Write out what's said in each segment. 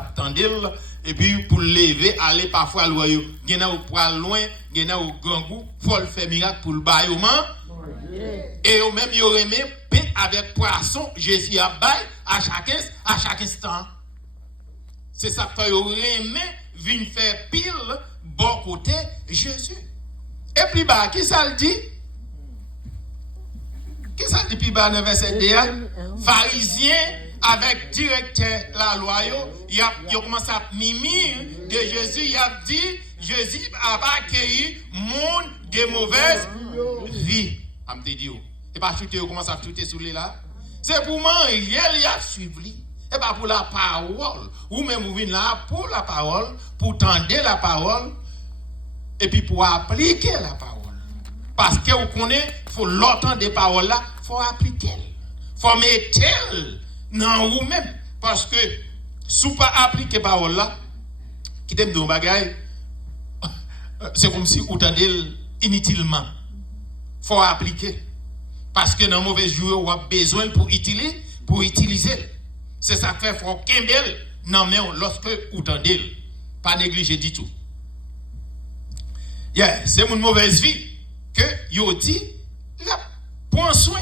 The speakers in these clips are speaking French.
t'attendil et puis pour lever aller parfois loin gena ou pour loin gena ou grand goût faut le faire miracle pour le bail au man et au même yo remet pain avec poisson Jésus a bail à chaque instant c'est ça que yo remet vinn faire pile bon côté Jésus et puis bah qui ça le dit qui ça dit puis bah dans verset 2 pharisien avec directeur la loi il a commencé à mimir de Jésus il a dit Jésus a accueilli monde de mauvaise vie am te dit et pas chuter commence à chuter sous les là c'est pour moi il y a suivre et pas pour la parole ou même vous venez là pour la parole pour tendre la parole et puis pour appliquer la parole parce que vous connaissez faut l'entendre des paroles là faut appliquer faut mettre non vous-même parce que si pas appliquer parole là qui t'aime de bagaille c'est comme si vous tendez inutilement faut appliquer parce que dans mauvais jour on a besoin pour utiliser c'est ça fait faut kembel non mais lorsque vous tendez pas négliger du tout c'est une mauvaise vie que yo dit la prend soin.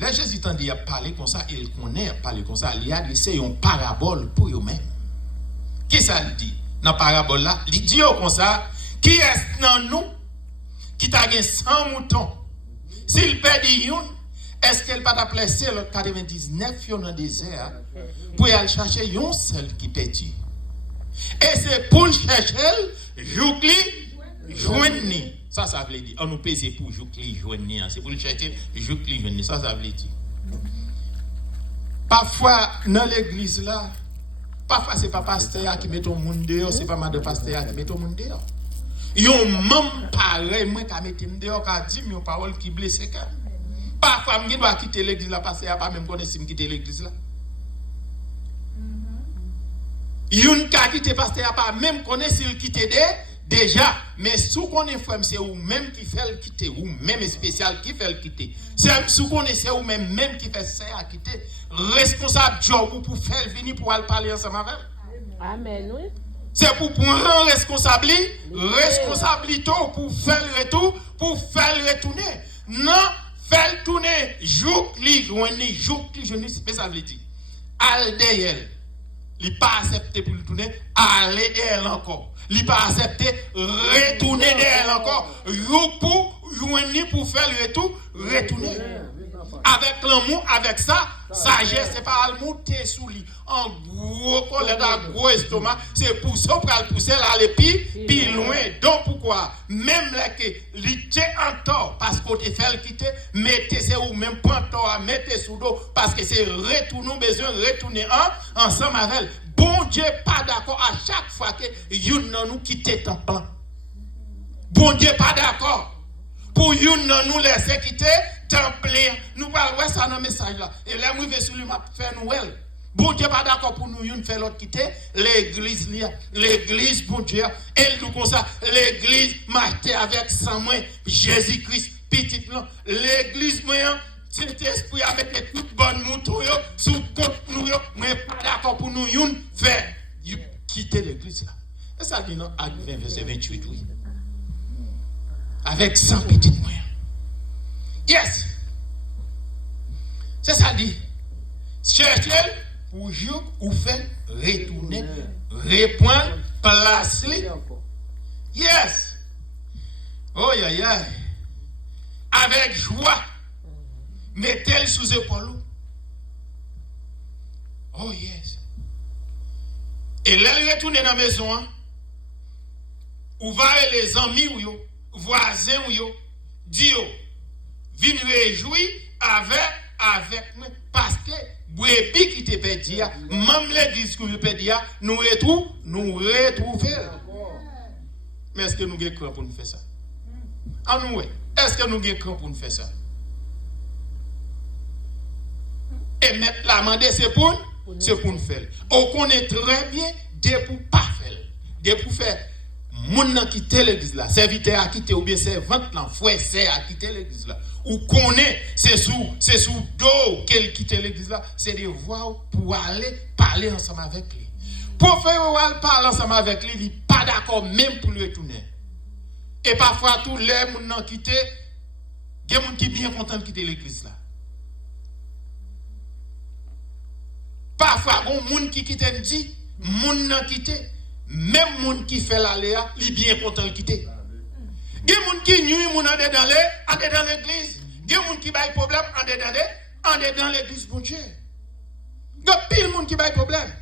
Là, Jésus t'a dit à parler comme ça, il connaît parler comme ça, il a dit c'est une parabole pour eux-mêmes. Qui ça le dit? Dans la parabole là, il dit comme ça, qui est dans nous qui t'a gagné 100 moutons? S'il perd une, est-ce qu'elle va placer le 99 dans le désert pour aller chercher une seule qui perdit? Et c'est pour chercher joukli joindre. Ça veut dire on nous pèse pour joukli joindre. C'est pour chercher joukli joindre. Ça veut dire. Parfois dans l'église là, parfois c'est pas pasteur qui met ton monde dehors, c'est pas madame pasteur qui met ton monde dehors. Yon même pareil moi qui mettre dehors qui dit mes paroles qui blesse quand. Parfois me doit quitter l'église là parce qu'il a pas même connaître si me quitter l'église là. Yon ka quitter pasteur a pas même connaître s'il quitter déjà mais sous connaît frère c'est ou même qui fait le quitter ou même spécial qui fait le quitter c'est sous connaît c'est ou même qui fait ça à quitter responsable job pour faire venir pour aller parler ensemble avec amen oui c'est pour prendre responsabilité pour faire le retour pour faire le retourner non faire le tourner jour li journée c'est ça veut dire al derrière il pas accepté pour le tourner aller derrière encore il pas accepté retourner derrière encore pour faire le retour retourner avec l'amour avec ça sagesse c'est pas al monter sous lui en gros colère gros estomac c'est pour ça pour le pousser là aller puis loin donc pourquoi même là que il tient en tort parce qu'on te fait le quitter mettez c'est ou même prendre tort mettez sous dos parce que c'est retourner besoin retourner ensemble avec bon Dieu pas d'accord à chaque fois que yon nan nous quitter ton plan bon Dieu pas d'accord pour yon nan nous laisser quitter temple nous pas ouais ça dans message là et là moi vais sur lui m'a faire Noël bon Dieu pas d'accord pour nous yon faire l'autre quitter l'église bon Dieu elle nous comme ça l'église marché avec sang moi Jésus-Christ petit là l'église moi cet esprit avec toute bonne mouton sous compte nous mais pas d'accord pour nous yon faire quitter l'église là et ça dit dans Acte 20 verset 28 oui avec 100 petites moyens yes c'est ça dit chercher pour jour ou faire retourner répondre placer yes oh ya avec joie mettez-le sous épaule oh yes et là il retourne dans la maison ou va les amis ou yo voisins ou yo dit yo vinn réjouir avec moi parce que brebis qui te perdu même l'église que je perdu nous retrouver mais est-ce que nous avons cran pour nous faire ça nous est-ce que nous avons cran pour nous faire ça et mettre la mander c'est pour nous faire on connaît très bien de pour pas faire de pour faire moun nan quitter l'église là serviteur a quitté ou bien servante là frère c'est a quitter l'église là ou connaît, c'est sous dos qu'elle quitte l'église là, c'est des voix pour aller parler ensemble avec lui. Pour faire parler ensemble avec lui, il n'est pas d'accord même pour lui retourner. Et parfois, tous les gens qui ont quitté, il y a des gens qui sont bien contents de quitter l'église là. Parfois, il y a des gens qui quittent, me dit, les gens qui quittent, même les gens qui font l'aléa, ils sont bien contents de quitter. Il y a des gens qui nuisent, ils sont dans l'église. Il y a des gens qui ont des problèmes, ils sont dans l'église pour Dieu. Il y a pile de gens qui ont des problèmes.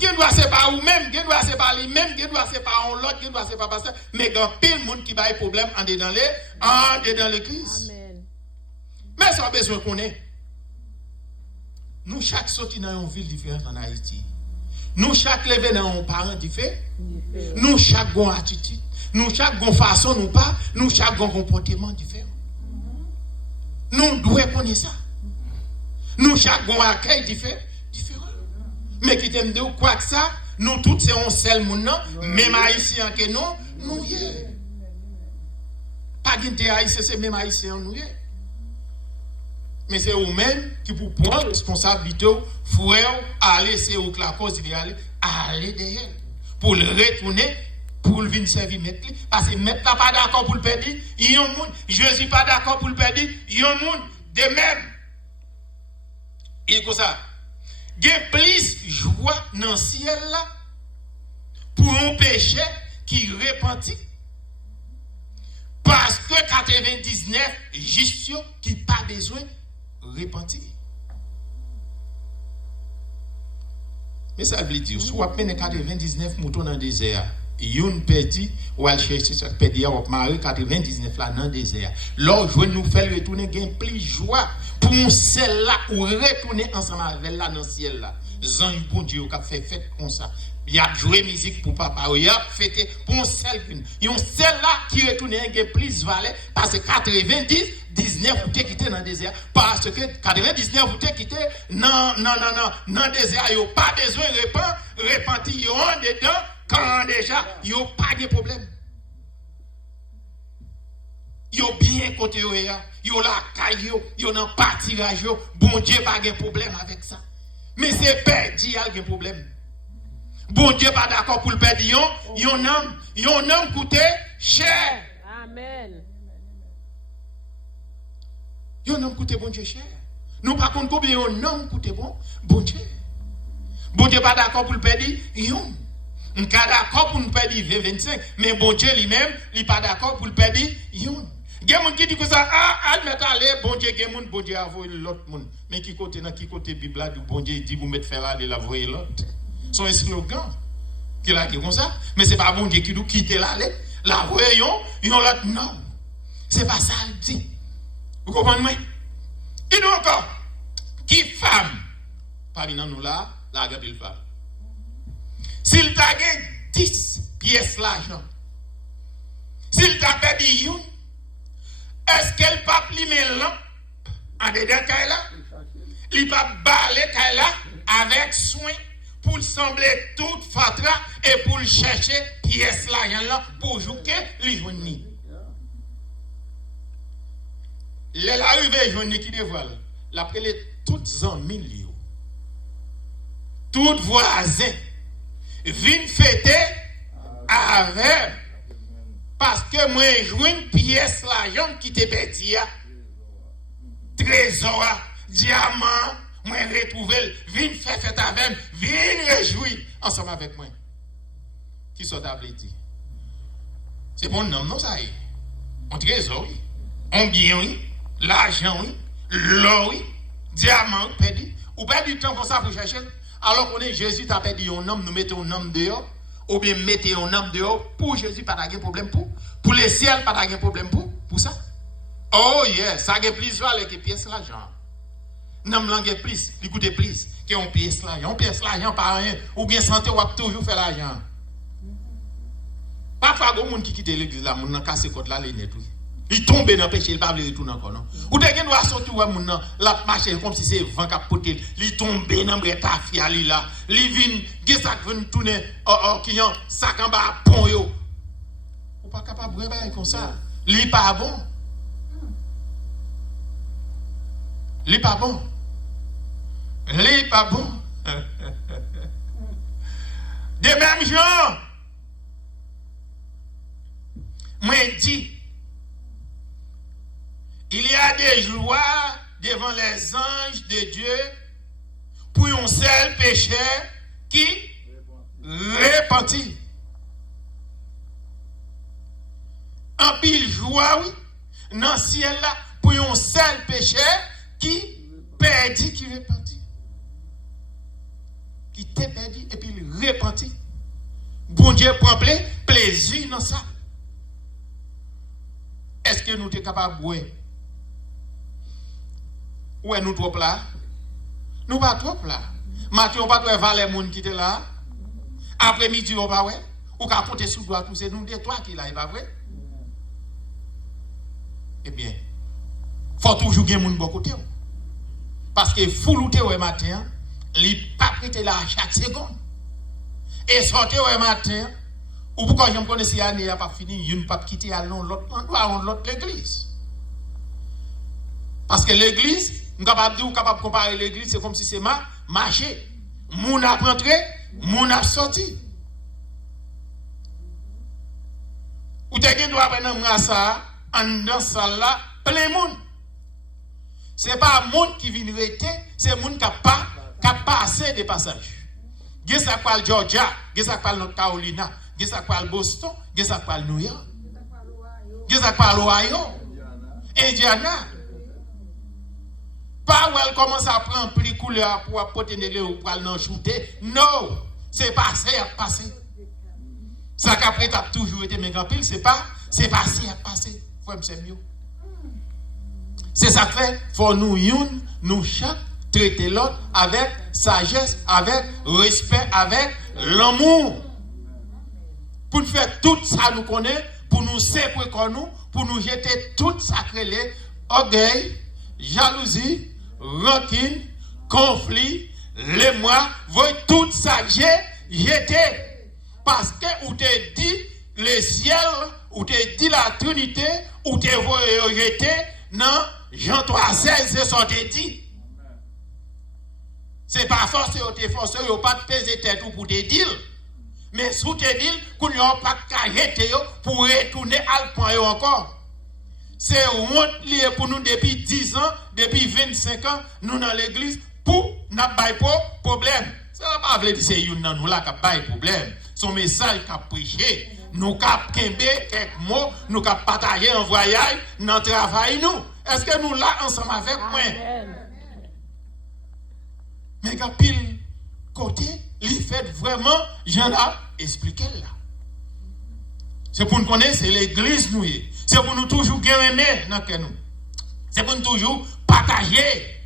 Gen doit c'est pas ou même, gen doit c'est pas lui même, gen doit c'est pas on l'autre, gen doit c'est pas pasteur, mais grand pile monde qui bail problème en dans l'église. Amen. Mais ça besoin qu'on est. Nous chaque sorti dans une ville différente en Haïti. Nous chaque levé dans un parent différent. Nous chaque gon attitude, nous chaque gon façon nous pas, nous chaque gon comportement différent. Nous devons connaître ça. Nous chaque gon accueil différent. Mais qui t'aime de quoi que ça, nous tous c'est un seul monde, même haïtien que nous y est. Pas de haïtien, c'est même haïtien nous y est. Mais c'est vous-même qui pour prendre responsabilité, frère, aller, c'est où que la cause il aller derrière. Pour le retourner, pour le venir servir maître. Parce que maître n'a pas d'accord pour le perdre, il y a un monde. Je ne suis pas d'accord pour le perdre, il y a un monde. De même. Et comme ça. Il y a plus de joie dans le ciel là pour un péché qui repentit. Parce que 99 juste qui n'a pas besoin de repentir. Mais ça veut dire, si vous avez 99 moutons dans le désert, yon perdu ou al chercher chaque perdu ou marrer 99 là dans le désert. Là je nous faire retourner gain plus joie pour celle-là ou retourner ensemble avec là dans le ciel là. Zan bon Dieu qui fait fête comme ça. Il a joué musique pour papa, il a fêté pour celle là qui retourne gain plus valeur parce que 19 vous quitté dans le désert parce que 99 vous quitté non dans le désert, il pas besoin de repentir en dedans. Quand déjà, il n'y a pas de problème. Il y a bien côté, il y a la caille, il y a un partirage, bon Dieu pas de problème avec ça. Mais c'est perdu, il y a un problème. Bon Dieu pas d'accord pour le perdre, il y a un homme coûté cher. Amen. Il y a un homme coûté bon Dieu cher. Nous par contre, combien un homme coûté bon Dieu. Bon Dieu pas d'accord pour le perdre, il y a un. On est d'accord pour nous perdre 25, mais bon Dieu lui-même, il n'est pas d'accord pour le perdre. Il y a des gens qui disent que ça, admettez aller, bon Dieu a envoyé l'autre monde. Mais qui côté Bible là, bon Dieu dit, vous mettez faire aller la voyer l'autre. C'est un slogan qui a dit comme ça, mais ce n'est pas bon Dieu qui nous quitte l'aller, la voyer l'autre. Non, ce n'est pas ça, il dit. Vous comprenez? Et donc encore, qui femme, parmi nous là, la gagne femme. S'il t'a gagné 10 pièces l'argent, s'il t'a perdu une, est-ce qu'elle pas plimer lampe en dedans là? Il pas baler là avec soin pour sembler toute fatra et pour chercher pièces l'argent là pour jouer les journées. L'arrivée journée qui dévoile, l'appelé toutes en millions, toutes voisins. Vin fêter avec parce que moi joué une pièce l'argent qui te perdu trésor diamant moi retrouver vin faire fête avec vin réjouir ensemble avec moi qui sont tableti c'est bon nom non ça y est on trésor oui on bien oui l'argent oui l'or oui diamant perdu ou pas du temps comme ça pour chercher. Alors qu'on est Jésus t'a perdu un homme, nous mettons un homme dehors, ou bien mettez un homme dehors, pour Jésus, pas de problème pour les ciels, pas de problème pour ça. Oh yeah, ça a plus de valeur que pièce l'argent. N'am langue plus, il coûte plus que on pièce l'argent. On pièce l'argent par rien, ou bien santé, ou toujours faire l'argent. Parfois, il y a des gens qui quittent l'église là, ils ont cassé côte là, les net. Il tombe dans le péché, il ne peut pas retourner encore. Non? Ou des gens qui sortir, la marche comme si c'est vent qui a poté. Il tombe dans le tafia, là. Il vient, il vient tourner, qui a un sac en bas à pont. Ou pas capable de faire comme ça. Il n'est pas bon. Li pas bon. Li pas bon. De même genre, moi dit, il y a des joies devant les anges de Dieu pour un seul pécheur qui repentit. En pile joie, oui, dans le ciel là, pour un seul pécheur qui perdit, qui repentit. Qui t'est perdu et puis il repentit. Bon Dieu prend plaisir dans ça. Est-ce que nous sommes capables de voir? Où est nous trop là? Nous pas trop là. Matin, on pas trop voir les gens qui étaient là. Après-midi, on pas ouais. Ou qu'à compter sous doigt tous c'est nous deux toi qui là, il pas vrai? Eh bien, faut toujours gagner mon bon côté. Parce que foulouté au matin, il pas prêter là chaque seconde. Et sortir au matin, ou pourquoi je me connais si l'année n'a pas fini, il ne pas quitter à l'autre endroit, l'autre l'église. Parce que l'église, nous capable de comparer l'église, c'est comme si c'est marché. Moun a rentré, moun a sorti. Ou te gen doit prendre ça, en dans salle là, plein monde. C'est pas monde qui vient rester, c'est monde qui a passé des passages. Gen ça parle Georgia, gen ça parle North Carolina, gen ça parle Boston, gen ça parle New York. Gen ça parle Ohio, Indiana. Pas où elle commence à prendre prix couleur pour apporter des ou pour aller shooter. Non, c'est passé à passer. Ça qu'après t'as toujours été mais grand pile, c'est passé à passer. Faut me mieux. C'est ça que fait, faut nous chaque traiter l'autre avec sagesse, avec respect, avec l'amour. Pour nous faire tout ça nous connaît, pour nous séparer comme nous, pour nous jeter tout ça les orgueil, jalousie, rancune, conflit, les mois, voyez tout ça que j'ai jeté. Parce que ou te dit le ciel, ou te dit la Trinité, ou te voyez jeter, non, Jean 3,16, c'est ce que dit. C'est pas forcé ou te forcé, ou pas te peser tête ou pour te dire. Mais sous te dire, qu'on n'a pas qu'à jeter pour retourner à le point encore. C'est honte lié pour nous depuis 10 ans, depuis 25 ans, nous dans l'église, pour n'a pas de problème. Ça ne va pas dire que c'est nous là qui n'a pas de problème. Son message qui a prêché, nous avons quelques mots, nous avons partagé un voyage, dans le travail nous. Est-ce que nous là ensemble avec moi? Mais quand pile côté, il fait vraiment, j'en ai expliqué là. C'est pour nous connaître, c'est l'église nous. C'est pour nous toujours aimer dans nous. C'est pour nous toujours partager.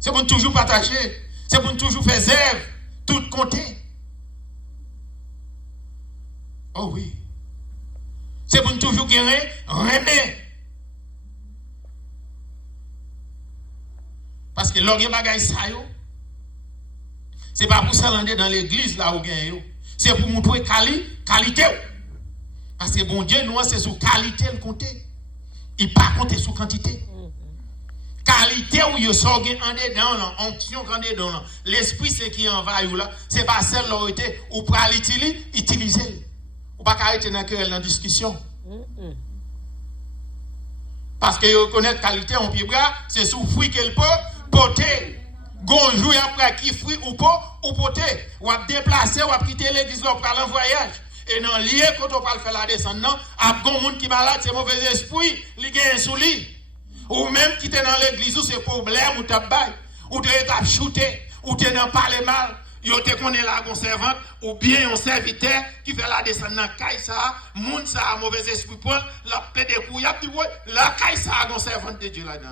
C'est pour nous toujours partager. C'est pour nous toujours faire zèbre, tout compter. Oh oui. C'est pour nous toujours aimer. Parce que l'orgue bagaille ça yo. C'est pas pour s'allander dans l'église là où gagne yo. C'est pour montrer qualité. Parce que bon Dieu, nous, c'est sur qualité le compter. Il pas compter sur quantité. Qualité où il sort en dedans, onction en dedans. L'esprit, c'est qui envahit là. C'est pas celle là où était, ou pour utiliser. Ou pas arrêter dans la discussion. Parce que vous connaissez qualité en pied bras, c'est sous fruit qu'elle peut porter. Gonjou après qui fruit ou pas ou porter ou à déplacer ou à quitter l'église pour aller en voyage et dans lié quand on parle faire la descente non à gon monde qui malade c'est mauvais esprit li gagne sous lui ou même qui était dans l'église ou c'est problème ou t'a bail ou t'a shooté ou t'es dans parler mal yo te connaît la conservante ou bien un serviteur qui fait la descente dans caille ça monde ça a mauvais esprit pour la plaide de couille puis la caille ça a conservante de Dieu là-dedans.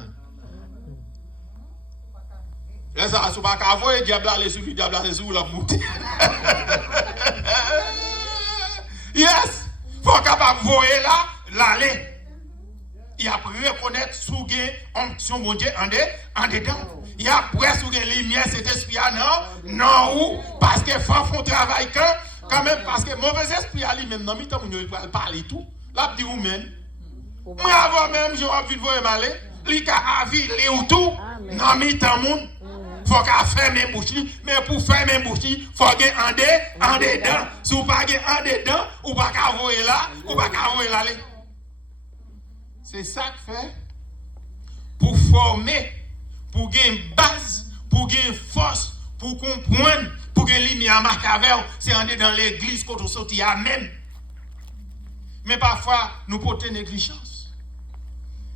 Et ça, si vous ne pouvez pas voir, le diable aller sur lui, le diable aller sur la montée. Yes! Il faut capable de voir là, l'aller. Il a reconnaître sous onction mon Dieu en dedans. Il a prêt sous lumière cet esprit non ou parce que faut travail quand même parce que mauvais esprit à lui même dans mi temps il va parler tout. Là dit vous même Moi avant même je vais voir malé, li ka avile ou tout dans mi temps monde. Faut qu'à fermer bouche, mais pour fermer bouche, faut que en dedans. Si vous pas en dedans, ou pas qu'à voir là, ou pas qu'à voir là. C'est ça que fait pour former, pour gagner base, pour gagner force, pour comprendre, pour gagner lumière à Machiavel, c'est en dans l'église quand on sortit amen. Mais parfois nous portons négligence.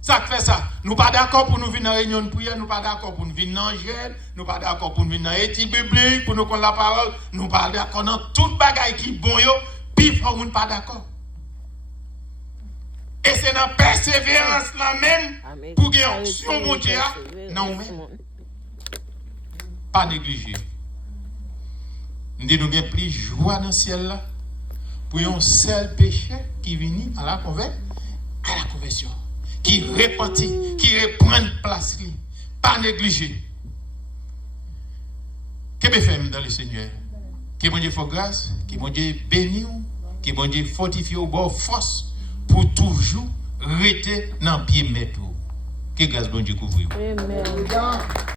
Ça fait ça. Nous pas d'accord pour nous venir dans la réunion de prière, nous pas d'accord pour nous venir dans l'angèle, nous pas d'accord pour nous venir dans l'étude biblique, pour nous connaître la parole, nous pas d'accord dans toute bagaille qui bon yo, puis faut nous pas d'accord. Et c'est dans persévérance là même pour gagner onction mon Dieu, non mais pas négliger. Nous dit nous gain plus joie dans le ciel là pour un seul péché qui vient à la conversion. Qui repentit, qui reprend place, pas négliger. Que me fait dans le Seigneur? Que mon Dieu fasse grâce, que mon Dieu bénisse, que mon Dieu fortifie au bord force pour toujours rester dans le pied métro. Que grâce bon Dieu couvre. Amen.